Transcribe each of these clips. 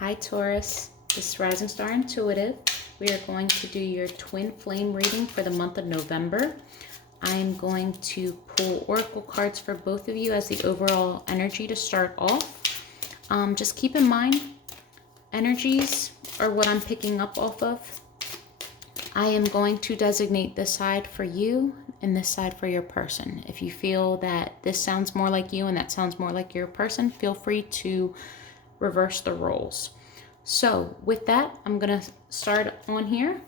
Hi Taurus, this is Rising Star Intuitive. We are going to do your twin flame reading for the month of November. I'm going to pull oracle cards for both of you as the overall energy to start off. Just keep in mind, energies are what I'm picking up off of. I am going to designate this side for you and this side for your person. If you feel that this sounds more like you and that sounds more like your person, feel free to reverse the roles. So with that, I'm going to start on here,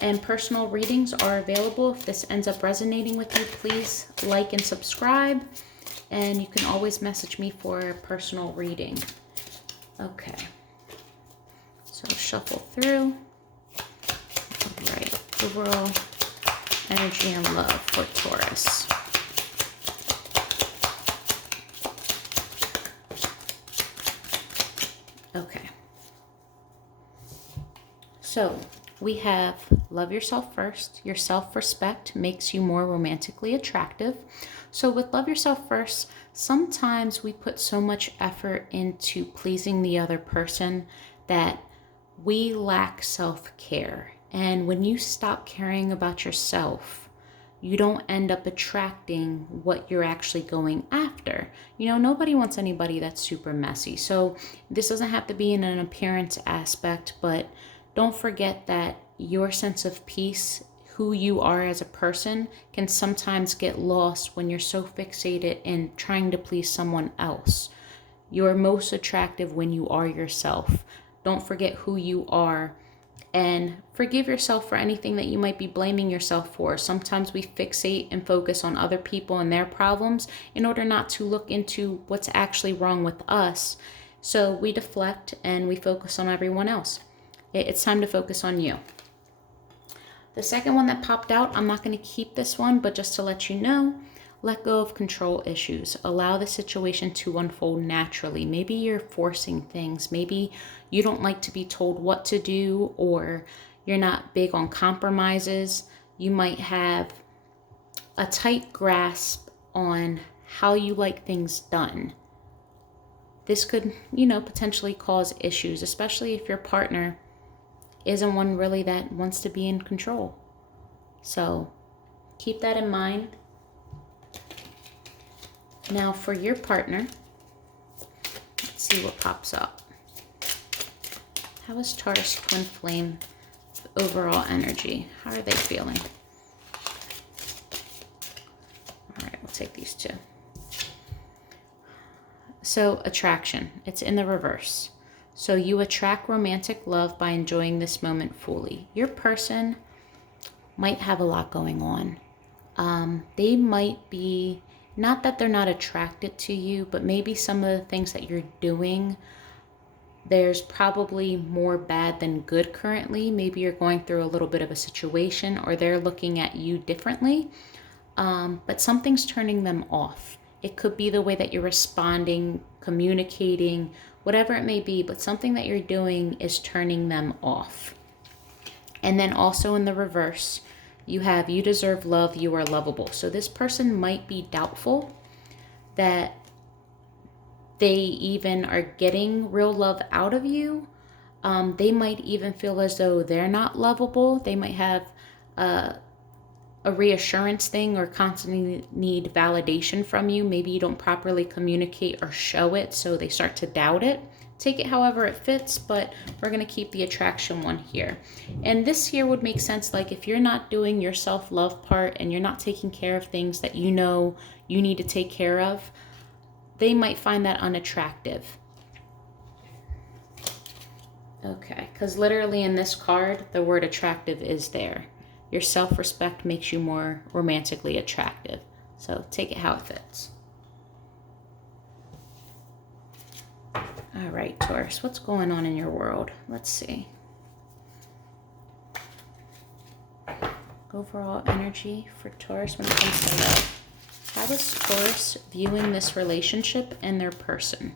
and personal readings are available. If this ends up resonating with you, please like and subscribe, and you can always message me for a personal reading. Okay, so shuffle through. All right, overall energy and love for Taurus. Okay, so we have love yourself first. Your self-respect makes you more romantically attractive. So with love yourself first, sometimes we put so much effort into pleasing the other person that we lack self-care. And when you stop caring about yourself, you don't end up attracting what you're actually going after. You know, nobody wants anybody that's super messy. So this doesn't have to be in an appearance aspect, but don't forget that your sense of peace, who you are as a person, can sometimes get lost when you're so fixated in trying to please someone else. You're most attractive when you are yourself. Don't forget who you are. And forgive yourself for anything that you might be blaming yourself for. Sometimes we fixate and focus on other people and their problems in order not to look into what's actually wrong with us. So we deflect and we focus on everyone else. It's time to focus on you. The second one that popped out, I'm not going to keep this one, but just to let you know, let go of control issues. Allow the situation to unfold naturally. Maybe you're forcing things. Maybe you don't like to be told what to do, or you're not big on compromises. You might have a tight grasp on how you like things done. This could, potentially cause issues, especially if your partner isn't one really that wants to be in control. So keep that in mind. Now for your partner, let's see what pops up. How is Taurus twin flame overall energy? How are they feeling? All right, we'll take these two. So attraction, it's in the reverse. So you attract romantic love by enjoying this moment fully. Your person might have a lot going on. They might be, not that they're not attracted to you, but maybe some of the things that you're doing, there's probably more bad than good currently. Maybe you're going through a little bit of a situation, or they're looking at you differently, but something's turning them off. It could be the way that you're responding, communicating, whatever it may be, but something that you're doing is turning them off. And then also in the reverse, you have you deserve love, you are lovable. So this person might be doubtful that they even are getting real love out of you. They might even feel as though they're not lovable. They might have a reassurance thing, or constantly need validation from you. Maybe you don't properly communicate or show it, so they start to doubt it. Take it however it fits, but we're going to keep the attraction one here. And this here would make sense, like if you're not doing your self-love part and you're not taking care of things that you know you need to take care of, they might find that unattractive. Okay, because literally in this card, the word attractive is there. Your self-respect makes you more romantically attractive. So take it how it fits. All right, Taurus, what's going on in your world? Let's see. Overall energy for Taurus when it comes to love. How is Taurus viewing this relationship and their person?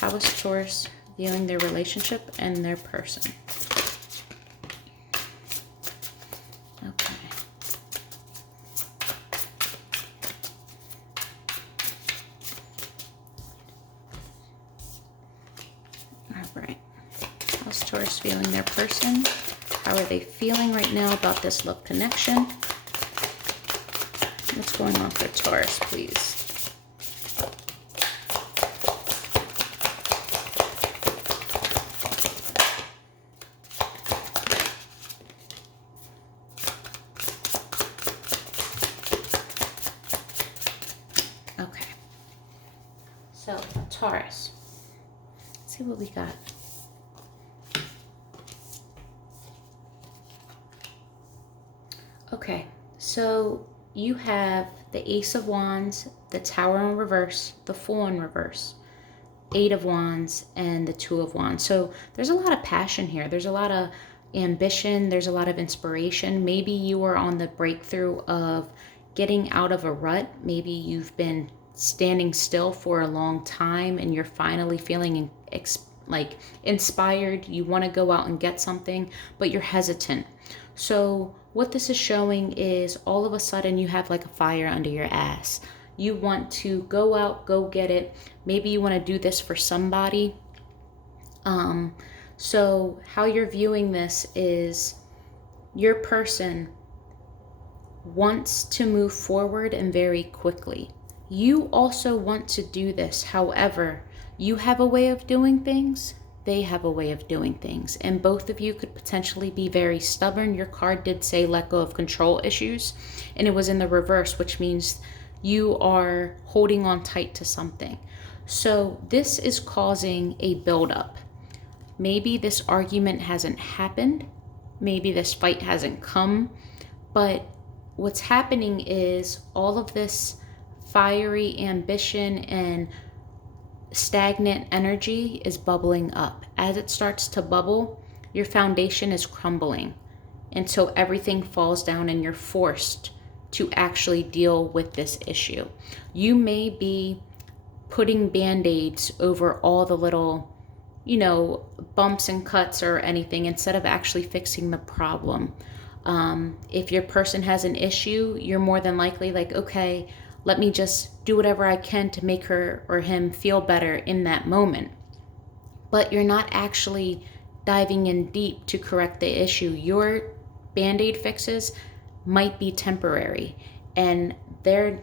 How is Taurus viewing their relationship and their person? Okay. All right. Taurus viewing their person? How are they feeling right now about this love connection? What's going on for Taurus, please? Okay. So, Taurus. Let's see what we got. Okay, so you have the Ace of Wands, the Tower in reverse, the Fool in reverse, Eight of Wands, and the Two of Wands. So there's a lot of passion here. There's a lot of ambition. There's a lot of inspiration. Maybe you are on the breakthrough of getting out of a rut. Maybe you've been standing still for a long time and you're finally feeling like inspired. You want to go out and get something, but you're hesitant. So what this is showing is all of a sudden you have like a fire under your ass. You want to go out, go get it. Maybe you want to do this for somebody. So how you're viewing this is your person wants to move forward and very quickly. You also want to do this. However, you have a way of doing things. They have a way of doing things, and both of you could potentially be very stubborn. Your card did say let go of control issues, and it was in the reverse, which means you are holding on tight to something. So this is causing a buildup. Maybe this argument hasn't happened. Maybe this fight hasn't come, but what's happening is all of this fiery ambition and stagnant energy is bubbling up. As it starts to bubble, your foundation is crumbling until everything falls down and you're forced to actually deal with this issue. You may be putting band-aids over all the little, bumps and cuts or anything instead of actually fixing the problem. If your person has an issue, you're more than likely like, okay, let me just do whatever I can to make her or him feel better in that moment. But you're not actually diving in deep to correct the issue. Your band-aid fixes might be temporary, and they're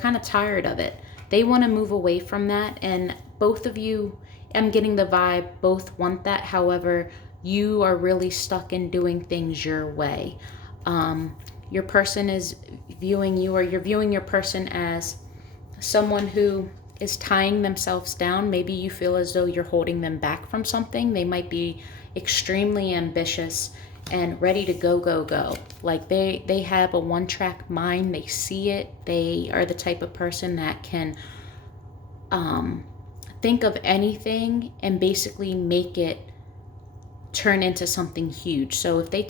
kind of tired of it. They want to move away from that, and both of you, I'm getting the vibe, both want that. However, you are really stuck in doing things your way. Your person is viewing you, or you're viewing your person as someone who is tying themselves down. Maybe you feel as though you're holding them back from something. They might be extremely ambitious and ready to go. Like they have a one-track mind. They see it. They are the type of person that can think of anything and basically make it turn into something huge. So if they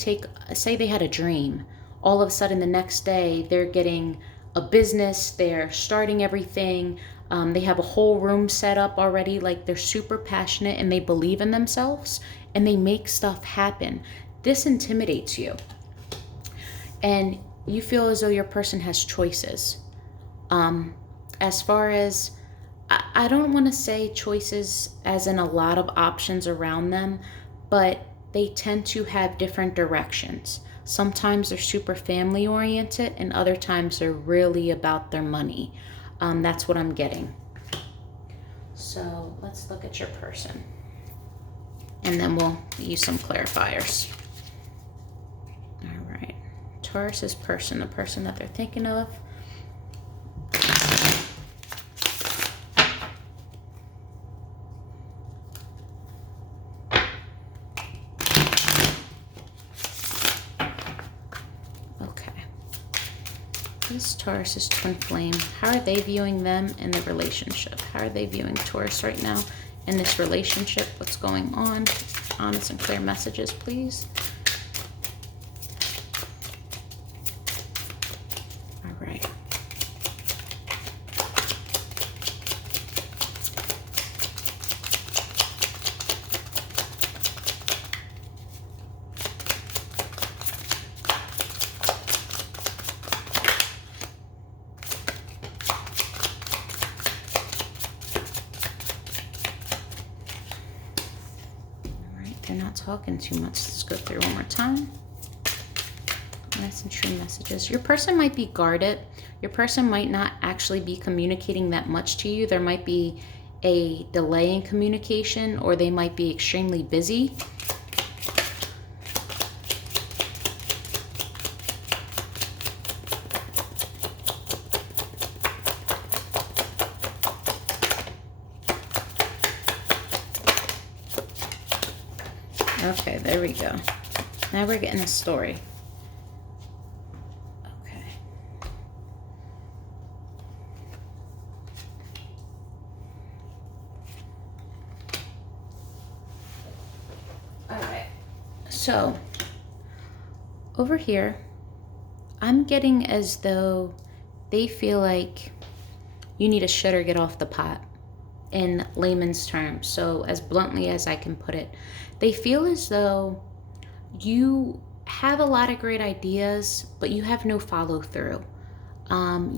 say they had a dream, all of a sudden the next day they're getting a business, they're starting everything, they have a whole room set up already. Like, they're super passionate and they believe in themselves and they make stuff happen. This intimidates you, and you feel as though your person has choices. As far as, I don't want to say choices as in a lot of options around them, but they tend to have different directions. Sometimes they're super family oriented, and other times they're really about their money. That's what I'm getting. So let's look at your person, and then we'll use some clarifiers. All right, Taurus's person, the person that they're thinking of. This Taurus's twin flame. How are they viewing them in the relationship? How are they viewing Taurus right now in this relationship? What's going on? Honest and clear messages, please. All right. They're not talking too much. Let's go through one more time. Nice and true messages. Your person might be guarded. Your person might not actually be communicating that much to you. There might be a delay in communication, or they might be extremely busy. Okay, there we go. Now we're getting a story. Okay. All right. So, over here, I'm getting as though they feel like you need a shit or get off the pot, in layman's terms. So as bluntly as I can put it, they feel as though you have a lot of great ideas, but you have no follow through.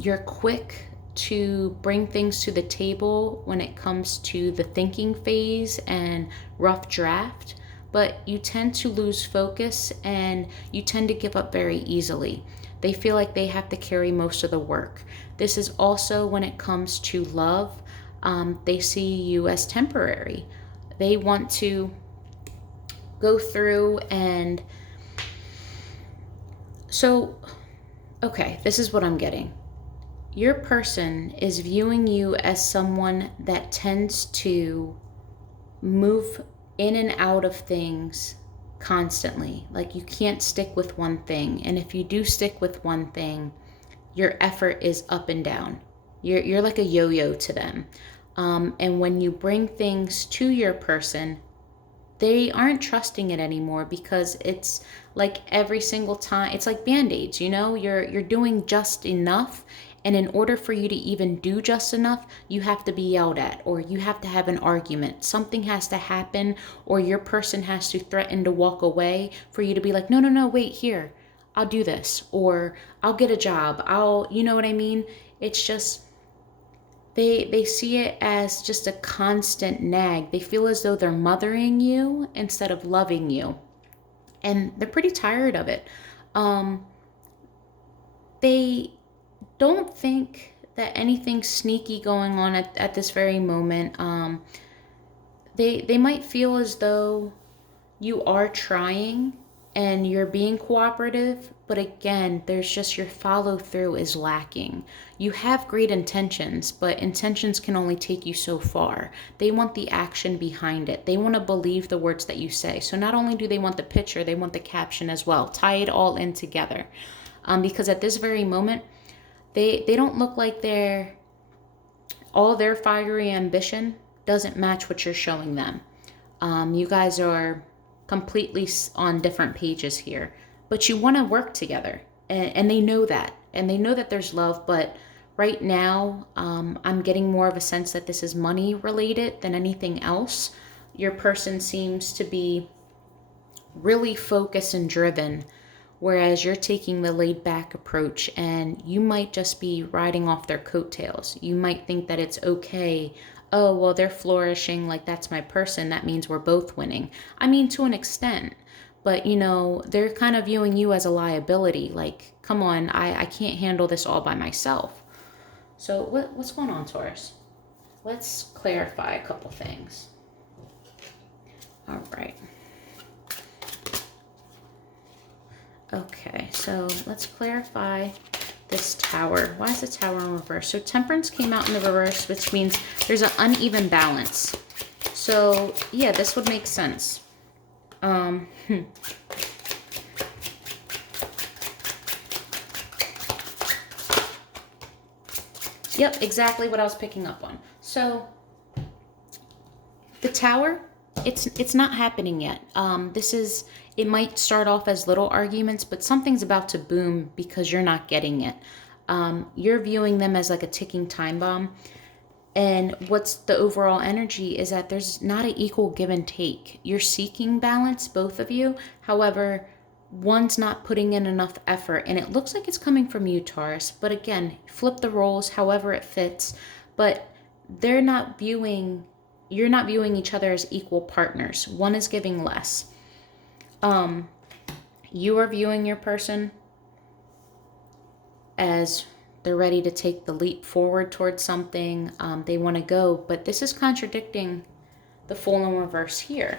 You're quick to bring things to the table when it comes to the thinking phase and rough draft, but you tend to lose focus and you tend to give up very easily. They feel like they have to carry most of the work. This is also when it comes to love. They see you as temporary. They want to go through and okay, this is what I'm getting. Your person is viewing you as someone that tends to move in and out of things constantly. Like, you can't stick with one thing. And if you do stick with one thing, your effort is up and down. You're like a yo-yo to them. And when you bring things to your person, they aren't trusting it anymore, because it's like every single time, it's like Band-Aids, you know, you're doing just enough. And in order for you to even do just enough, you have to be yelled at, or you have to have an argument. Something has to happen, or your person has to threaten to walk away for you to be like, no, wait, here, I'll do this, or I'll get a job. You know what I mean? It's just, they see it as just a constant nag. They feel as though they're mothering you instead of loving you. And they're pretty tired of it. They don't think that anything sneaky going on at this very moment. They might feel as though you are trying and you're being cooperative, but again, there's just your follow through is lacking. You have great intentions, but intentions can only take you so far. They want the action behind it. They want to believe the words that you say. So not only do they want the picture, they want the caption as well. Tie it all in together. Because at this very moment, they don't look like all their fiery ambition doesn't match what you're showing them. You guys are completely on different pages here, but you want to work together, and they know that, and they know that there's love. But right now, I'm getting more of a sense that this is money related than anything else. Your person seems to be really focused and driven, whereas you're taking the laid back approach, and you might just be riding off their coattails. You might think that it's okay. Oh, well, they're flourishing, like that's my person, that means we're both winning. I mean, to an extent, but you know, they're kind of viewing you as a liability. Like, come on, I can't handle this all by myself. So what's going on, Taurus? Let's clarify a couple things. All right. Okay, so let's clarify this Tower. Why is the Tower in reverse? So Temperance came out in the reverse, which means there's an uneven balance. So yeah, this would make sense. Yep, exactly what I was picking up on. So the Tower, it's not happening yet. It might start off as little arguments, but something's about to boom because you're not getting it. You're viewing them as like a ticking time bomb. And what's the overall energy is that there's not an equal give and take. You're seeking balance, both of you. However, one's not putting in enough effort, and it looks like it's coming from you, Taurus. But again, flip the roles however it fits. But they're not viewing you're not viewing each other as equal partners. One is giving less. You are viewing your person as they're ready to take the leap forward towards something. They want to go, but this is contradicting the Fool in reverse here.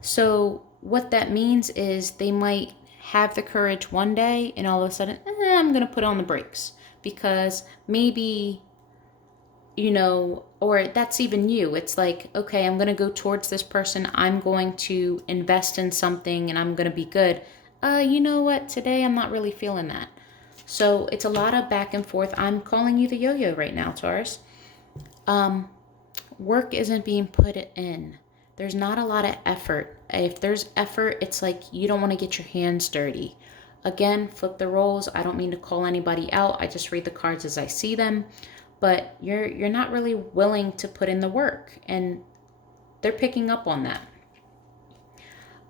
So what that means is they might have the courage one day and all of a sudden, I'm going to put on the brakes because maybe, or that's even you. It's like, okay, I'm going to go towards this person. I'm going to invest in something and I'm going to be good. You know what? Today I'm not really feeling that. So it's a lot of back and forth. I'm calling you the yo-yo right now, Taurus. Work isn't being put in. There's not a lot of effort. If there's effort, it's like you don't want to get your hands dirty. Again, flip the roles. I don't mean to call anybody out. I just read the cards as I see them. But you're not really willing to put in the work. And they're picking up on that.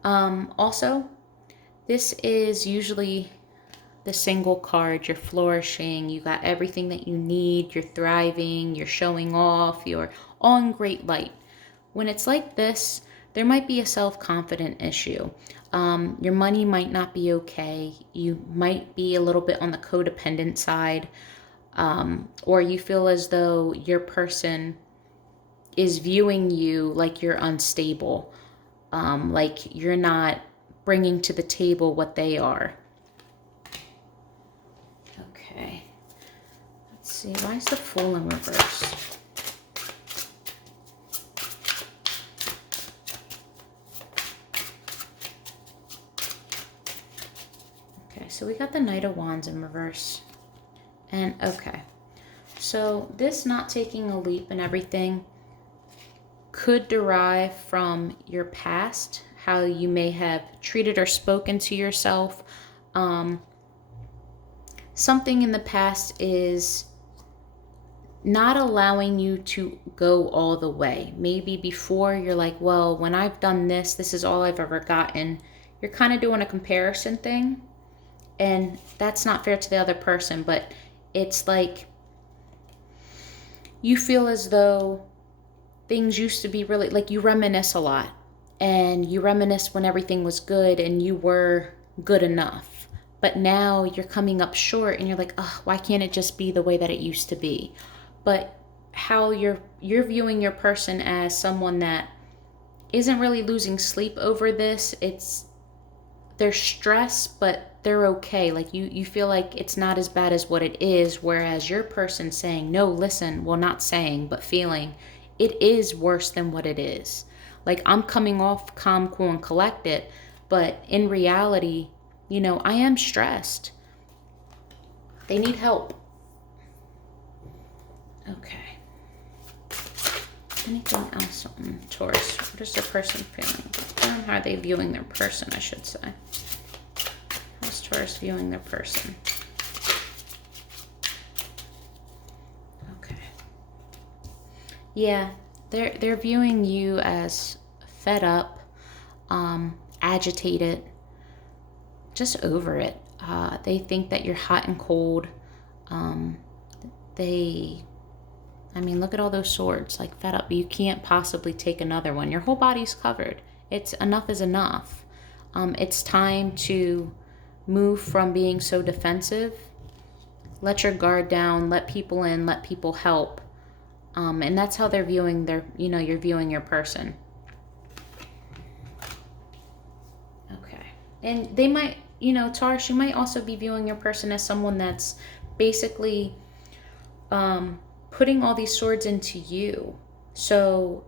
Also, this is usually the single card. You're flourishing, you got everything that you need, you're thriving, you're showing off, you're on great light. When it's like this, there might be a self-confident issue. Your money might not be okay. You might be a little bit on the codependent side, or you feel as though your person is viewing you like you're unstable, like you're not bringing to the table what they are. Okay, let's see, why is the Fool in reverse? Okay, so we got the Knight of Wands in reverse. And okay, so this not taking a leap and everything could derive from your past, how you may have treated or spoken to yourself. Something in the past is not allowing you to go all the way. Maybe before you're like, well, when I've done this, this is all I've ever gotten. You're kind of doing a comparison thing, and that's not fair to the other person, but it's like you feel as though things used to be really, like you reminisce a lot, and you reminisce when everything was good and you were good enough. But now you're coming up short and you're like, oh, why can't it just be the way that it used to be? But how you're viewing your person as someone that isn't really losing sleep over this. They're stressed, but they're okay. Like you feel like it's not as bad as what it is. Whereas your person saying, no, listen, well, not saying, but feeling it is worse than what it is. Like I'm coming off calm, cool, and collected, but in reality, I am stressed. They need help. Okay. Anything else on Taurus? What is the person feeling? How are they viewing their person, I should say. How's Taurus viewing their person? Okay. Yeah, they're viewing you as fed up, agitated, just over it. They think that you're hot and cold. Look at all those swords, like fed up. You can't possibly take another one. Your whole body's covered. It's enough is enough. It's time to move from being so defensive. Let your guard down, let people in, let people help. And that's how they're viewing you're viewing your person. Okay. And they might, Taurus, you might also be viewing your person as someone that's basically putting all these swords into you. So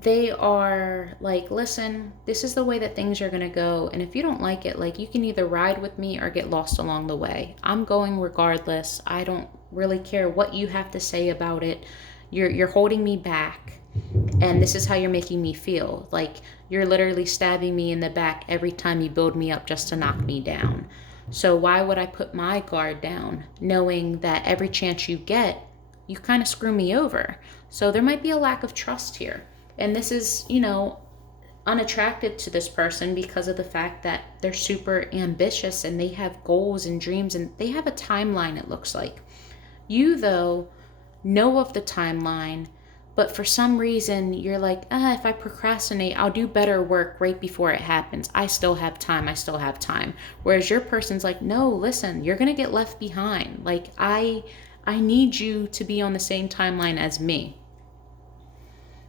they are like, listen, this is the way that things are going to go. And if you don't like it, like you can either ride with me or get lost along the way. I'm going regardless. I don't really care what you have to say about it. You're holding me back. And this is how you're making me feel. Like you're literally stabbing me in the back every time you build me up just to knock me down. So why would I put my guard down knowing that every chance you get, you kind of screw me over? So there might be a lack of trust here. And this is, unattractive to this person because of the fact that they're super ambitious and they have goals and dreams and they have a timeline, it looks like. You, though, know of the timeline, But for some reason, you're like, if I procrastinate, I'll do better work right before it happens. I still have time. I still have time. Whereas your person's like, no, listen, you're going to get left behind. Like, I need you to be on the same timeline as me.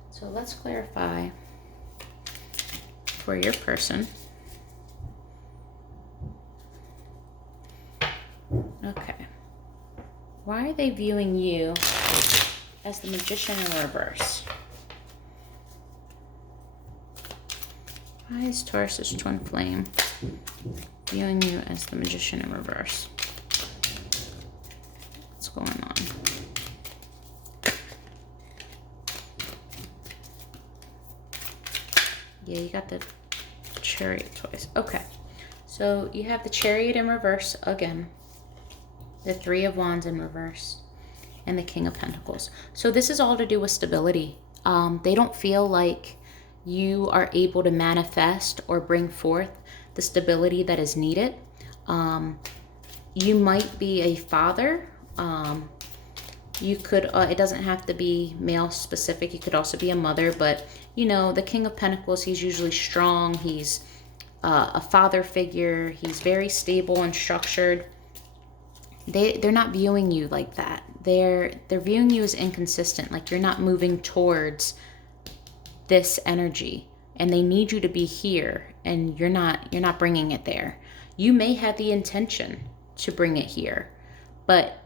So let's clarify for your person. Okay. Why are they viewing you as the Magician in reverse? Why is Taurus's twin flame viewing you as the Magician in reverse? What's going on? Yeah, you got the Chariot twice. Okay. So you have the Chariot in reverse again. The Three of Wands in reverse. And the King of Pentacles. So this is all to do with stability. They don't feel like you are able to manifest or bring forth the stability that is needed. You might be a father. You could, it doesn't have to be male specific. You could also be a mother, but you know, the King of Pentacles, he's usually strong. He's a father figure. He's very stable and structured. They're not viewing you like that. They're viewing you as inconsistent, like you're not moving towards this energy, and they need you to be here, and you're not bringing it there. You may have the intention to bring it here, but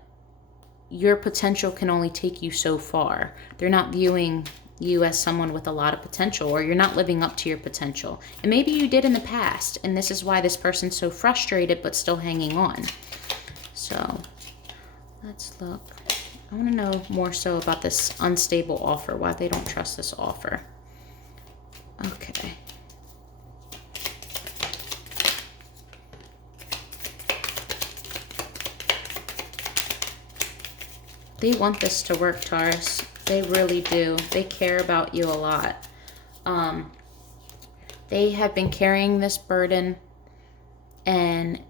your potential can only take you so far. They're not viewing you as someone with a lot of potential, or you're not living up to your potential. And maybe you did in the past, and this is why this person's so frustrated but still hanging on. So let's look. I want to know more so about this unstable offer, why they don't trust this offer. Okay. They want this to work, Taurus. They really do. They care about you a lot. They have been carrying this burden, and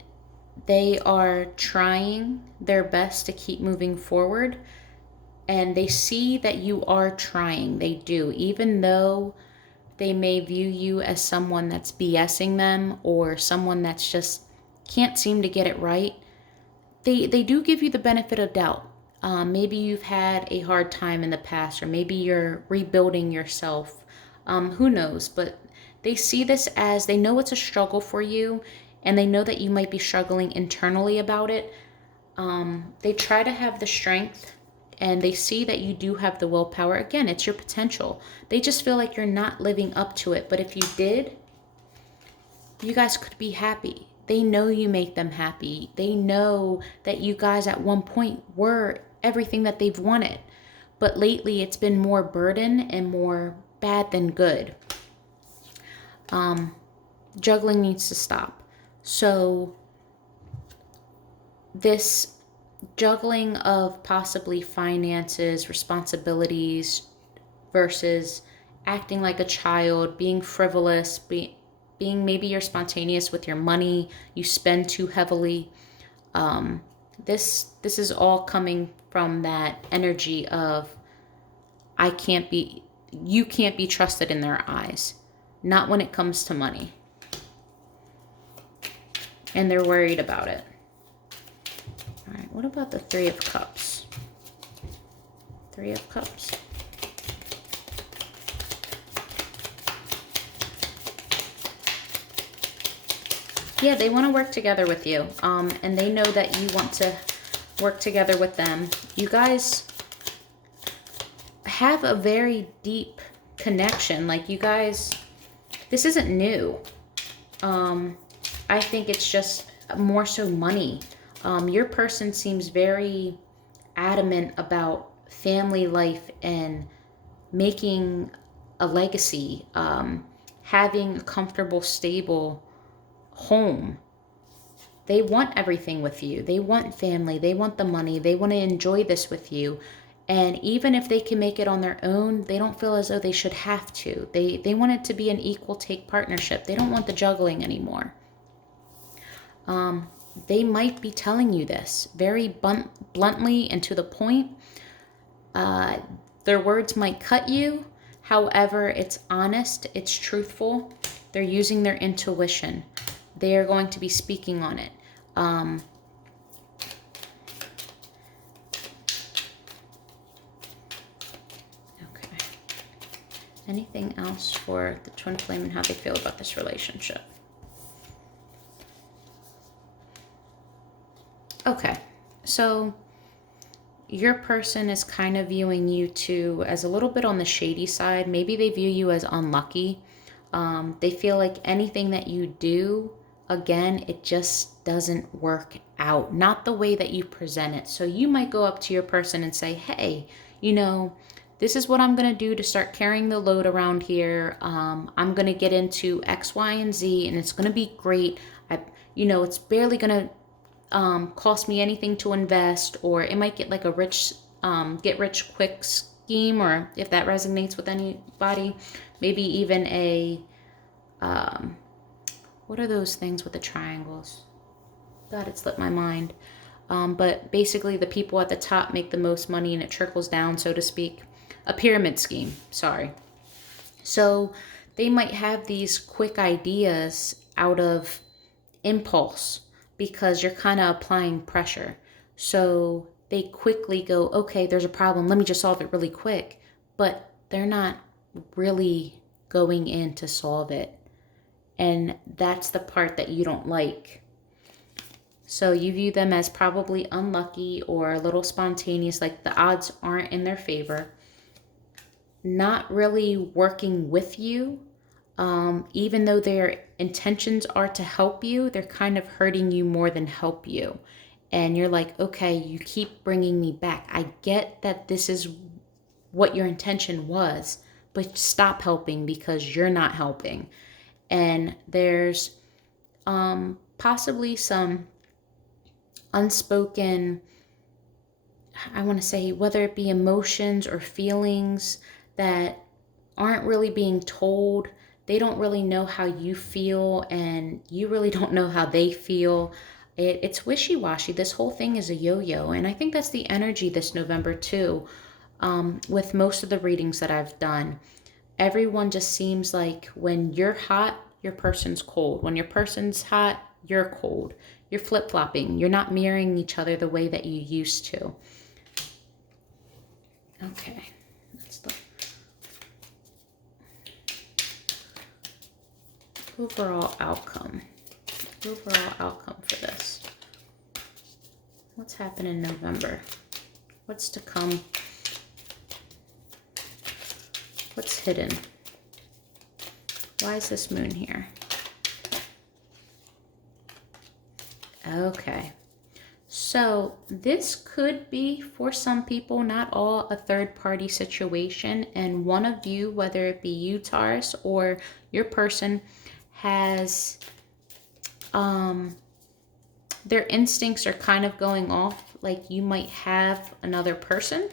they are trying their best to keep moving forward, and they see that you are trying. They do. Even though they may view you as someone that's BSing them or someone that's just can't seem to get it right, they do give you the benefit of doubt. Maybe you've had a hard time in the past, or maybe you're rebuilding yourself. Who knows? But they see this as, they know it's a struggle for you, and they know that you might be struggling internally about it. They try to have the strength, and they see that you do have the willpower. Again, it's your potential. They just feel like you're not living up to it. But if you did, you guys could be happy. They know you make them happy. They know that you guys at one point were everything that they've wanted. But lately it's been more burden and more bad than good. Juggling needs to stop. So this juggling of possibly finances, responsibilities, versus acting like a child, being frivolous, being maybe you're spontaneous with your money, you spend too heavily. This is all coming from that energy of you can't be trusted in their eyes, not when it comes to money. And they're worried about it. All right, what about the Three of Cups? Three of Cups. Yeah, they want to work together with you. And they know that you want to work together with them. You guys have a very deep connection. Like, you guys, this isn't new. I think it's just more so money. Your person seems very adamant about family life and making a legacy, having a comfortable, stable home. They want everything with you. They want family. They want the money. They want to enjoy this with you. And even if they can make it on their own, they don't feel as though they should have to. They want it to be an equal take partnership. They don't want the juggling anymore. They might be telling you this very bluntly and to the point. Their words might cut you. However, it's honest, it's truthful. They're using their intuition. They are going to be speaking on it. Okay. Anything else for the twin flame and how they feel about this relationship? Okay, so your person is kind of viewing you too as a little bit on the shady side. Maybe they view you as unlucky. They feel like anything that you do, again, it just doesn't work out. Not the way that you present it. So you might go up to your person and say, hey, this is what I'm going to do to start carrying the load around here. I'm going to get into X, Y, and Z, and it's going to be great. It's barely going to cost me anything to invest, or it might get like a get rich quick scheme, or if that resonates with anybody, maybe even a what are those things with the triangles? God, it slipped my mind. But basically the people at the top make the most money and it trickles down, so to speak. A pyramid scheme, sorry. So they might have these quick ideas out of impulse because you're kind of applying pressure. So they quickly go, okay, there's a problem. Let me just solve it really quick. But they're not really going in to solve it. And that's the part that you don't like. So you view them as probably unlucky or a little spontaneous, like the odds aren't in their favor. Not really working with you. Even though their intentions are to help you, they're kind of hurting you more than help you. And you're like, okay, you keep bringing me back. I get that this is what your intention was, but stop helping because you're not helping. And there's possibly some unspoken, I want to say, whether it be emotions or feelings that aren't really being told. They don't really know how you feel, and you really don't know how they feel. It's wishy-washy. This whole thing is a yo-yo, and I think that's the energy this November too. With most of the readings that I've done, everyone just seems like when you're hot, your person's cold. When your person's hot, you're cold. You're flip-flopping. You're not mirroring each other the way that you used to. Okay, let's look. Overall outcome for this. What's happening in November? What's to come? What's hidden? Why is this moon here? Okay. So this could be, for some people, not all, a third-party situation. And one of you, whether it be you, Taurus, or your person, has their instincts are kind of going off, like you might have another person.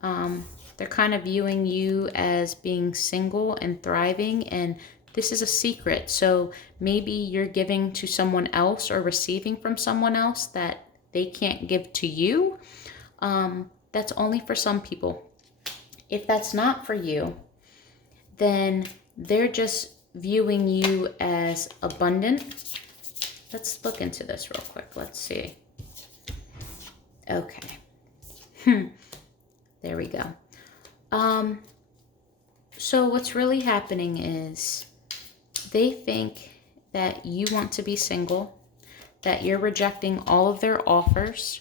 They're kind of viewing you as being single and thriving, and this is a secret. So maybe you're giving to someone else or receiving from someone else that they can't give to you. That's only for some people. If that's not for you, then they're just viewing you as abundant. Let's look into this real quick. Let's see. Okay. There we go. So what's really happening is they think that you want to be single, that you're rejecting all of their offers,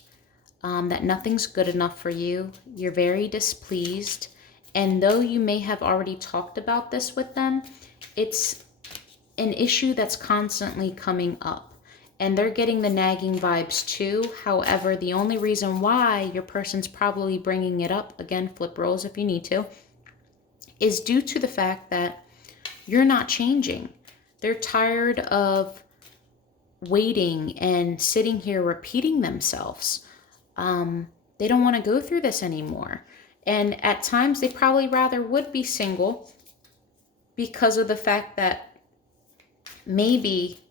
that nothing's good enough for you. You're very displeased. And though you may have already talked about this with them, it's an issue that's constantly coming up. And they're getting the nagging vibes too. However, the only reason why your person's probably bringing it up, again, flip roles if you need to, is due to the fact that you're not changing. They're tired of waiting and sitting here repeating themselves. They don't want to go through this anymore. And at times they probably rather would be single because of the fact that maybe,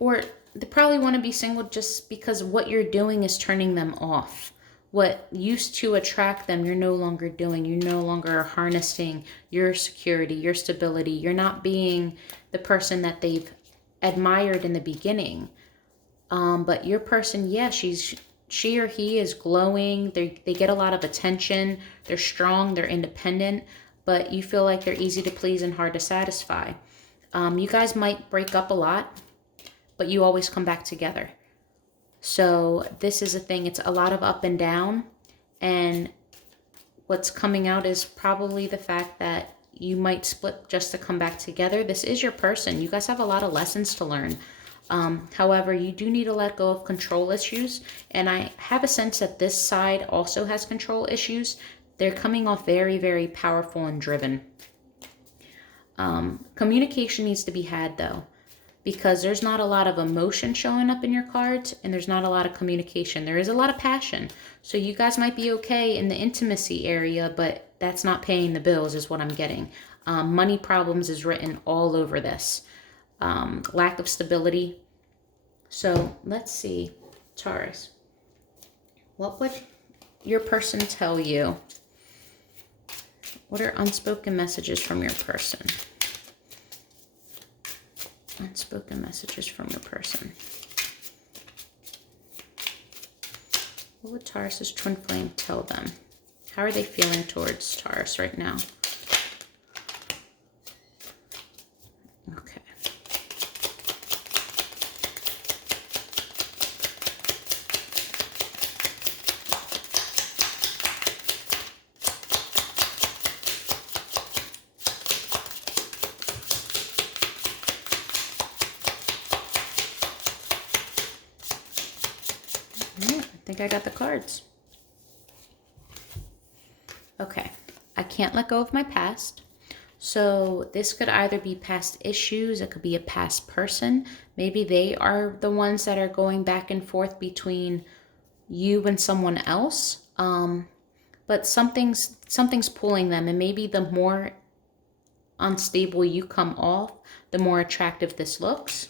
or they probably want to be single just because what you're doing is turning them off. what used to attract them, you're no longer doing. You no longer are harnessing your security, your stability. You're not being the person that they've admired in the beginning. But your person, yeah, she or he is glowing. They get a lot of attention. They're strong. They're independent. But you feel like they're easy to please and hard to satisfy. You guys might break up a lot, but you always come back together. So this is a thing. It's a lot of up and down. And what's coming out is probably the fact that you might split just to come back together. This is your person. You guys have a lot of lessons to learn. However, you do need to let go of control issues. And I have a sense that this side also has control issues. They're coming off very, very powerful and driven. Communication needs to be had though, because there's not a lot of emotion showing up in your cards and there's not a lot of communication. There is a lot of passion. So you guys might be okay in the intimacy area, but that's not paying the bills is what I'm getting. Money problems is written all over this. Lack of stability. So let's see, Taurus, what would your person tell you? What are unspoken messages from your person? Unspoken messages from your person. What would Taurus's twin flame tell them? How are they feeling towards Taurus right now? Okay. I think I got the cards. Okay, I can't let go of my past. So this could either be past issues, it could be a past person. Maybe they are the ones that are going back and forth between you and someone else. But something's pulling them, and maybe the more unstable you come off, the more attractive this looks.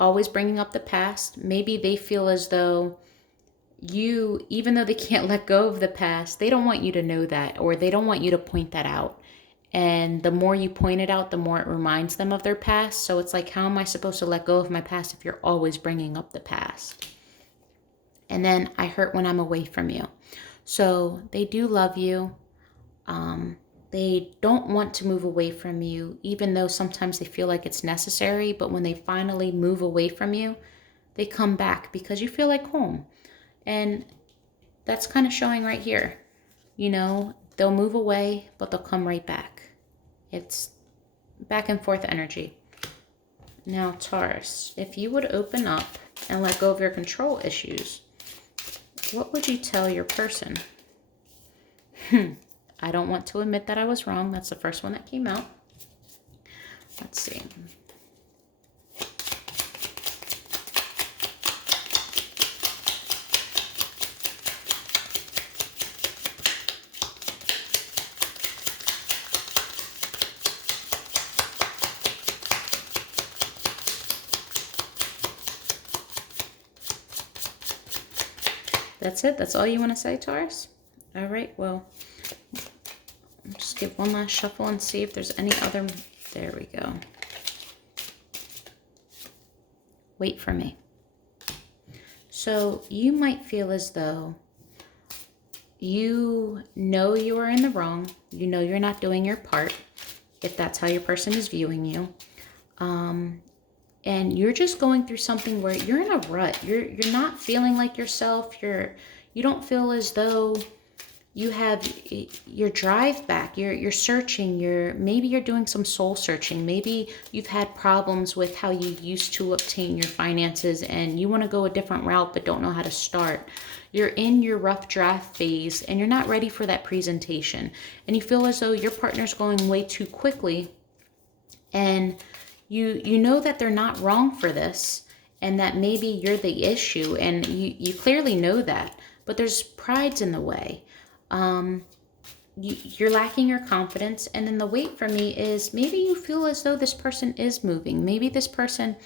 Always bringing up the past. Maybe they feel as though you, even though they can't let go of the past, they don't want you to know that, or they don't want you to point that out. And the more you point it out, the more it reminds them of their past. So it's like, how am I supposed to let go of my past if you're always bringing up the past? And then I hurt when I'm away from you. So they do love you. They don't want to move away from you, even though sometimes they feel like it's necessary. But when they finally move away from you, they come back because you feel like home. And that's kind of showing right here. You know, they'll move away, but they'll come right back. It's back and forth energy. Now, Taurus, if you would open up and let go of your control issues, what would you tell your person? I don't want to admit that I was wrong. That's the first one that came out. Let's see. That's it? That's all you want to say, Taurus? All right, well, just give one last shuffle and see if there's any other. There we go. Wait for me. So you might feel as though you know you are in the wrong. You know you're not doing your part, if that's how your person is viewing you. And you're just going through something where you're in a rut. You're not feeling like yourself. You don't feel as though you have your drive back. You're searching. Maybe you're doing some soul searching. Maybe you've had problems with how you used to obtain your finances and you want to go a different route but don't know how to start. You're in your rough draft phase and you're not ready for that presentation. And you feel as though your partner's going way too quickly, and you know that they're not wrong for this and that maybe you're the issue, and you clearly know that, but there's pride's in the way. You're lacking your confidence. And then the wait for me is maybe you feel as though this person is moving. Maybe this person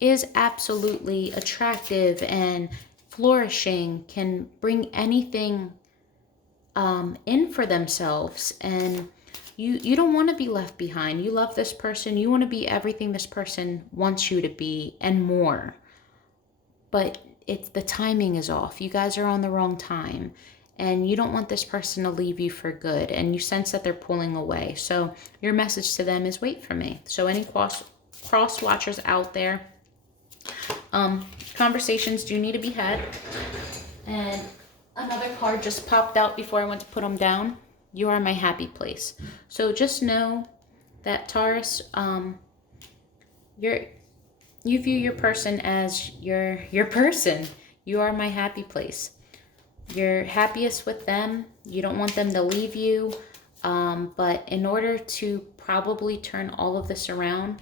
is absolutely attractive and flourishing, can bring anything in for themselves. And you don't want to be left behind. You love this person. You want to be everything this person wants you to be and more. But it's the timing is off. You guys are on the wrong time. And you don't want this person to leave you for good. And you sense that they're pulling away. So your message to them is wait for me. So any cross watchers out there, conversations do need to be had. And another card just popped out before I went to put them down. You are my happy place. So just know that Taurus, you view your person as your person. You are my happy place. You're happiest with them. You don't want them to leave you. But in order to probably turn all of this around,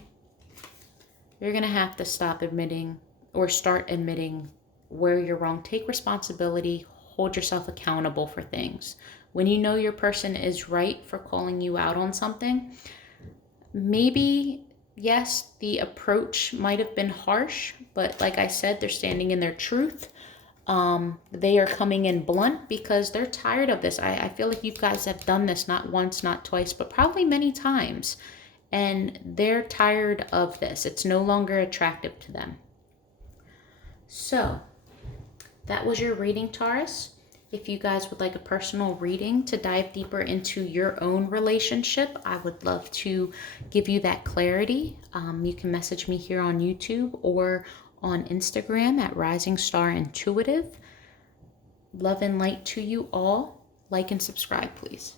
you're going to have to stop admitting or start admitting where you're wrong. Take responsibility. Hold yourself accountable for things. When you know your person is right for calling you out on something, maybe, yes, the approach might have been harsh, but like I said, they're standing in their truth. They are coming in blunt because they're tired of this. I feel like you guys have done this not once, not twice, but probably many times. And they're tired of this. It's no longer attractive to them. So that was your reading, Taurus. If you guys would like a personal reading to dive deeper into your own relationship, I would love to give you that clarity. You can message me here on YouTube or on Instagram at Rising Star Intuitive. Love and light to you all. Like and subscribe, please.